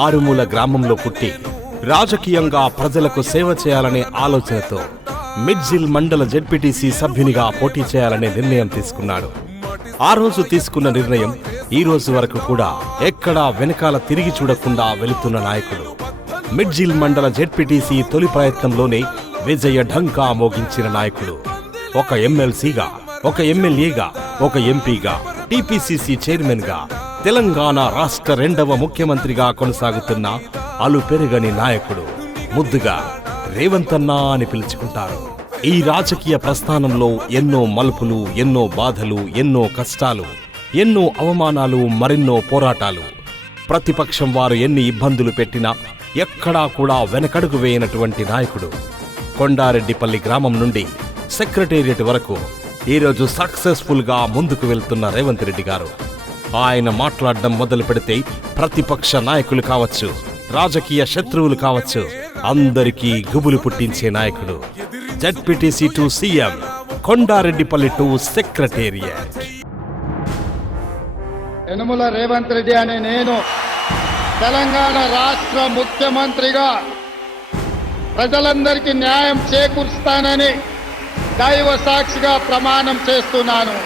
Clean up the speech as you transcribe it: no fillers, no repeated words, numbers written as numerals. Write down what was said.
మారుమూల గ్రామంలో పుట్టి రాజకీయంగా ప్రజలకు సేవ చేయాలనే ఆలోచనతో మిడ్జిల్ మండల జెడ్పీటీసీ సభ్యునిగా పోటీ చేయాలనే నిర్ణయం తీసుకున్నాడు. ఆ రోజు తీసుకున్న నిర్ణయం ఈ రోజు వరకు కూడా ఎక్కడా వెనకాల తిరిగి చూడకుండా వెళుతున్న నాయకుడు. మిడ్జిల్ మండల జెడ్పీటీసీ తొలి ప్రయత్నంలోనే విజయ ఢంకా మోగించిన నాయకుడు. ఒక ఎమ్మెల్సీగా, ఒక ఎమ్మెల్యేగా, ఒక ఎంపీగా, టీపీసీసీ చైర్మన్ గా, తెలంగాణ రాష్ట్ర 2వ ముఖ్యమంత్రిగా కొనసాగుతున్న అలుపెరగని నాయకుడు. ముద్దుగా రేవంత్ అన్నా అని పిలుచుకుంటారు. ఈ రాజకీయ ప్రస్థానంలో ఎన్నో మలుపులు, ఎన్నో బాధలు, ఎన్నో కష్టాలు, ఎన్నో అవమానాలు, మరెన్నో పోరాటాలు. ప్రతిపక్షం వారు ఎన్ని ఇబ్బందులు పెట్టినా ఎక్కడా కూడా వెనకడుగు వేయనటువంటి నాయకుడు. కొండారెడ్డిపల్లి గ్రామం నుండి సెక్రటేరియట్ వరకు ఈరోజు సక్సెస్ఫుల్ గా ముందుకు వెళ్తున్న రేవంత్ రెడ్డి గారు. ఆయన మాట్లాడడం మొదలు పెడితే ప్రతిపక్ష నాయకులు కావచ్చు, రాజకీయ శత్రువులు కావచ్చు, అందరికీ గుబులు పుట్టించే నాయకుడు. ZPTC to CM, Kondareddipalli to secretariat. Yanamala Revanth Reddy అనే నేను తెలంగాణ రాష్ట్ర ముఖ్యమంత్రిగా ప్రజలందరికీ న్యాయం చేకూరుస్తానని దైవ సాక్షిగా ప్రమాణం చేస్తున్నాను.